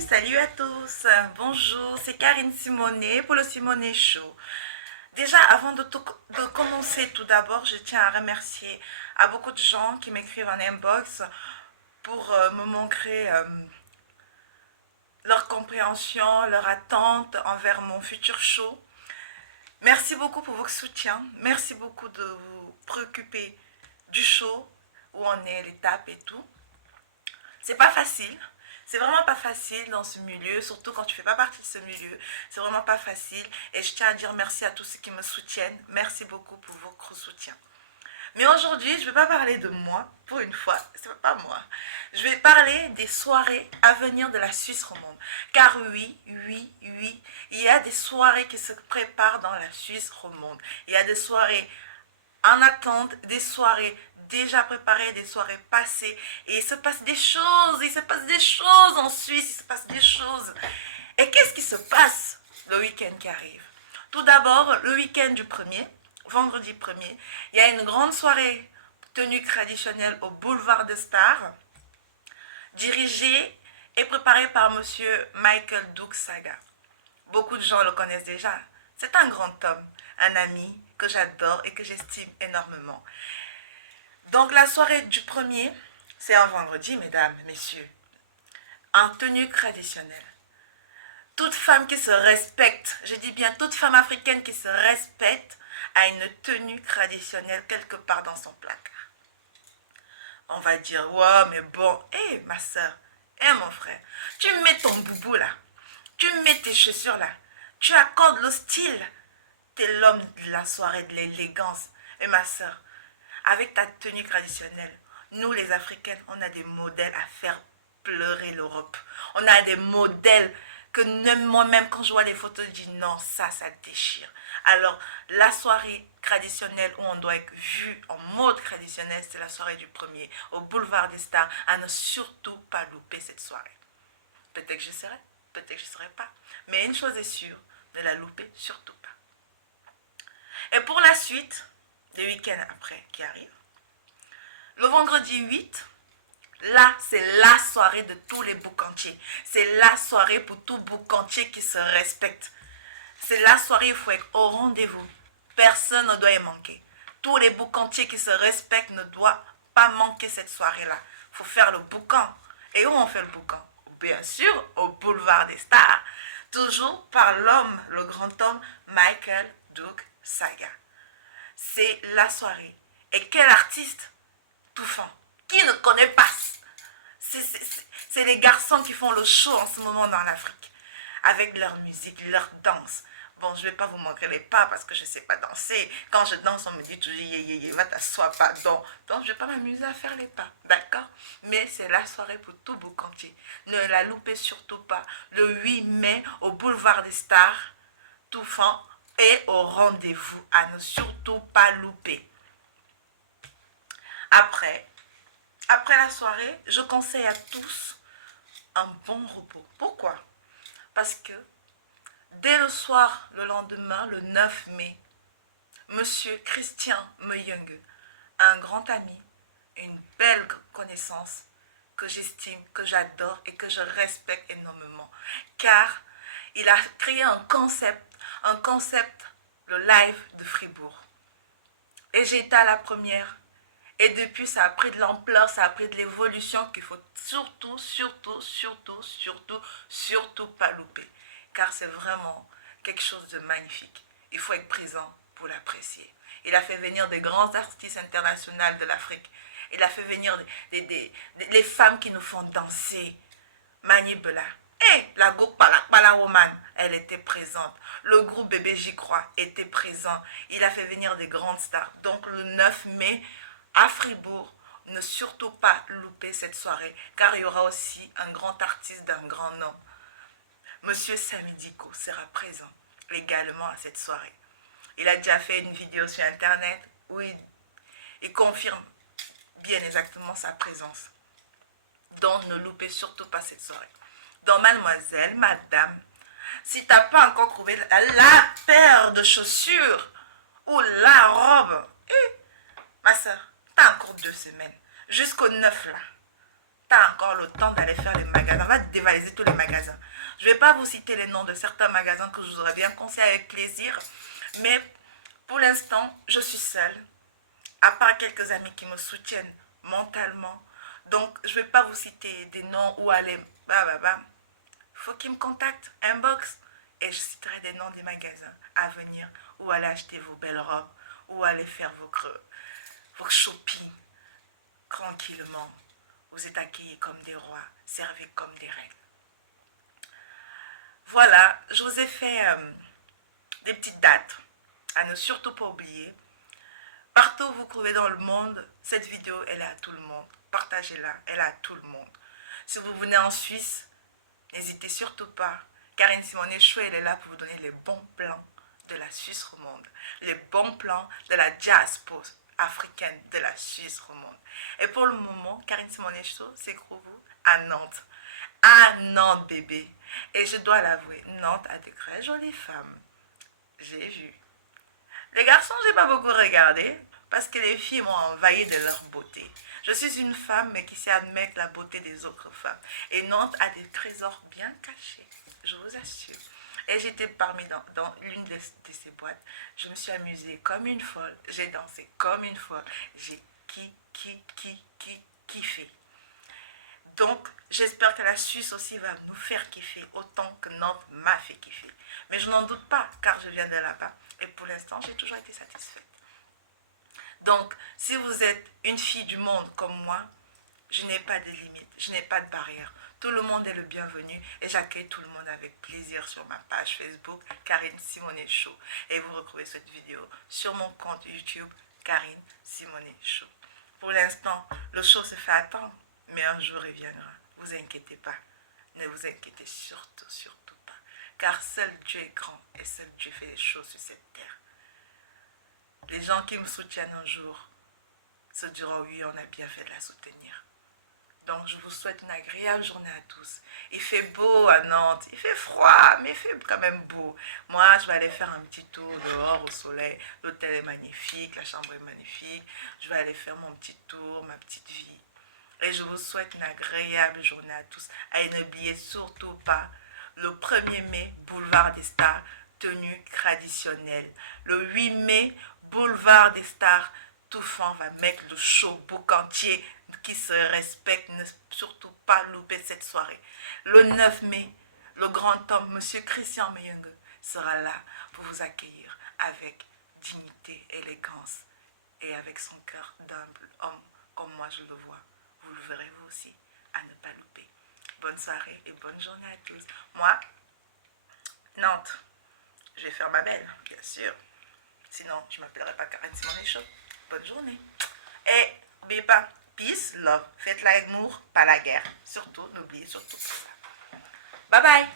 Salut à tous. Bonjour, c'est Karine Simonet pour le Simonet Show. Déjà, avant de commencer, tout d'abord, je tiens à remercier à beaucoup de gens qui m'écrivent en inbox pour me montrer leur compréhension, leur attente envers mon futur show. Merci beaucoup pour votre soutien. Merci beaucoup de vous préoccuper du show, où on est, l'étape et tout. C'est pas facile. C'est vraiment pas facile dans ce milieu, surtout quand tu fais pas partie de ce milieu. C'est vraiment pas facile. Et je tiens à dire merci à tous ceux qui me soutiennent. Merci beaucoup pour votre soutien. Mais aujourd'hui, je ne vais pas parler de moi, pour une fois, c'est pas moi. Je vais parler des soirées à venir de la Suisse romande. Car oui, il y a des soirées qui se préparent dans la Suisse romande. Il y a des soirées en attente, des soirées déjà préparées, des soirées passées. Et il se passe des choses en Suisse, il se passe des choses. Et qu'est-ce qui se passe le week-end qui arrive? Tout d'abord, le week-end du 1er, vendredi 1er, il y a une grande soirée tenue traditionnelle au boulevard des Stars, dirigée et préparée par monsieur Michael Duke Saga. Beaucoup de gens le connaissent déjà. C'est un grand homme, un ami que j'adore et que j'estime énormément. Donc la soirée du 1er, c'est un vendredi, mesdames, messieurs, en tenue traditionnelle. Toute femme qui se respecte, je dis bien toute femme africaine qui se respecte, a une tenue traditionnelle quelque part dans son placard. On va dire, ouais, mais bon, hé, ma soeur, hé, mon frère, tu mets ton boubou là, tu mets tes chaussures là, tu accordes le style. T'es l'homme de la soirée, de l'élégance. Et ma soeur, avec ta tenue traditionnelle, nous les Africaines, on a des modèles à faire pleurer l'Europe. On a des modèles que moi-même, quand je vois les photos, je dis non, ça déchire. Alors, la soirée traditionnelle où on doit être vu en mode traditionnel, c'est la soirée du 1er au boulevard des Stars. À ne surtout pas louper cette soirée. Peut-être que je serai, peut-être que je ne serai pas. Mais une chose est sûre, ne la louper surtout pas. Et pour la suite, des week-ends après qui arrivent, le vendredi 8, là, c'est la soirée de tous les boucantiers. C'est la soirée pour tout boucantier qui se respecte. C'est la soirée où il faut être au rendez-vous. Personne ne doit y manquer. Tous les boucantiers qui se respectent ne doivent pas manquer cette soirée-là. Il faut faire le boucan. Et où on fait le boucan? Bien sûr, au boulevard des Stars. Toujours par l'homme, le grand homme, Michael Duke Saga. C'est la soirée. Et quel artiste touffant. Qui ne connaît pas? C'est les garçons qui font le show en ce moment dans l'Afrique. Avec leur musique, leur danse. Bon, je ne vais pas vous montrer les pas parce que je ne sais pas danser. Quand je danse, on me dit toujours, va t'asseoir, pardon. Donc, je ne vais pas m'amuser à faire les pas, d'accord? Mais c'est la soirée pour tout boucantier. Ne la loupez surtout pas. Le 8 mai, au boulevard des Stars, touffant et au rendez-vous. À ne surtout pas louper. Après la soirée, je conseille à tous un bon repos. Pourquoi? Parce que dès le soir, le lendemain, le 9 mai, monsieur Christian Meyung, un grand ami, une belle connaissance que j'estime, que j'adore et que je respecte énormément. Car il a créé un concept, le live de Fribourg. Et j'ai été à la première. Et depuis, ça a pris de l'ampleur, ça a pris de l'évolution qu'il faut surtout pas louper. Car c'est vraiment quelque chose de magnifique. Il faut être présent pour l'apprécier. Il a fait venir des grands artistes internationaux de l'Afrique. Il a fait venir les femmes qui nous font danser. Manibela. Et la groupe Pala elle était présente. Le groupe Bébé J'y crois était présent. Il a fait venir des grandes stars. Donc le 9 mai, à Fribourg, ne surtout pas louper cette soirée, car il y aura aussi un grand artiste d'un grand nom. Monsieur Samidiko sera présent également à cette soirée. Il a déjà fait une vidéo sur internet où il confirme bien exactement sa présence. Donc ne loupez surtout pas cette soirée. Donc mademoiselle, madame, si tu n'as pas encore trouvé la paire de chaussures ou la robe, ma soeur, tu as encore 2 semaines, jusqu'au 9 là. tu as encore le temps d'aller faire les magasins. Va dévaliser tous les magasins. Je ne vais pas vous citer les noms de certains magasins que je vous aurais bien conseillé avec plaisir. Mais pour l'instant, je suis seule. À part quelques amis qui me soutiennent mentalement. Donc, je ne vais pas vous citer des noms où aller. Faut qu'ils me contactent, inbox. Et je citerai des noms des magasins à venir. Où aller acheter vos belles robes. Où aller faire vos shopping. Tranquillement. Vous êtes accueillis comme des rois. Servis comme des reines. Voilà, je vous ai fait des petites dates à ne surtout pas oublier. Partout où vous trouvez dans le monde, cette vidéo, elle est à tout le monde. Partagez-la, elle est à tout le monde. Si vous venez en Suisse, n'hésitez surtout pas. Karine Simonet Show, elle est là pour vous donner les bons plans de la Suisse romande. Les bons plans de la diaspora africaine de la Suisse romande. Et pour le moment, Karine Simonet Show se trouve à Nantes. À Nantes, bébé. Et je dois l'avouer, Nantes a de très jolies femmes. J'ai vu. Les garçons, j'ai pas beaucoup regardé parce que les filles m'ont envahi de leur beauté. Je suis une femme mais qui sait admettre la beauté des autres femmes. Et Nantes a des trésors bien cachés, je vous assure. Et j'étais parmi dans l'une de ces boîtes. Je me suis amusée comme une folle. J'ai dansé comme une folle. J'ai kiffé. Donc, j'espère que la Suisse aussi va nous faire kiffer autant que Nantes m'a fait kiffer. Mais je n'en doute pas, car je viens de là-bas. Et pour l'instant, j'ai toujours été satisfaite. Donc, si vous êtes une fille du monde comme moi, je n'ai pas de limites, je n'ai pas de barrières. Tout le monde est le bienvenu et j'accueille tout le monde avec plaisir sur ma page Facebook, Karine Simonet Show. Et vous retrouvez cette vidéo sur mon compte YouTube, Karine Simonet Show. Pour l'instant, le show se fait attendre. Mais un jour il viendra. Vous inquiétez pas. Ne vous inquiétez surtout pas. Car seul Dieu est grand et seul Dieu fait les choses sur cette terre. Les gens qui me soutiennent un jour se diront oui, on a bien fait de la soutenir. Donc je vous souhaite une agréable journée à tous. Il fait beau à Nantes, il fait froid, mais il fait quand même beau. Moi, je vais aller faire un petit tour dehors au soleil. L'hôtel est magnifique, la chambre est magnifique. Je vais aller faire mon petit tour, ma petite vie. Et je vous souhaite une agréable journée à tous. Et n'oubliez surtout pas, le 1er mai, Boulevard des Stars, tenue traditionnelle. Le 8 mai, Boulevard des Stars, Touffant va mettre le show boucantier qui se respecte. Ne surtout pas louper cette soirée. Le 9 mai, le grand homme, M. Christian Meyung, sera là pour vous accueillir avec dignité, élégance et avec son cœur d'humble homme comme moi je le vois. Vous le verrez vous aussi, à ne pas louper. Bonne soirée et bonne journée à tous. Moi, Nantes, je vais faire ma belle, bien sûr. Sinon, je ne m'appellerai pas Karine Simonet Show. Bonne journée. Et n'oubliez pas, peace, love. Faites l'amour, pas la guerre. Surtout, n'oubliez surtout pas ça. Bye bye.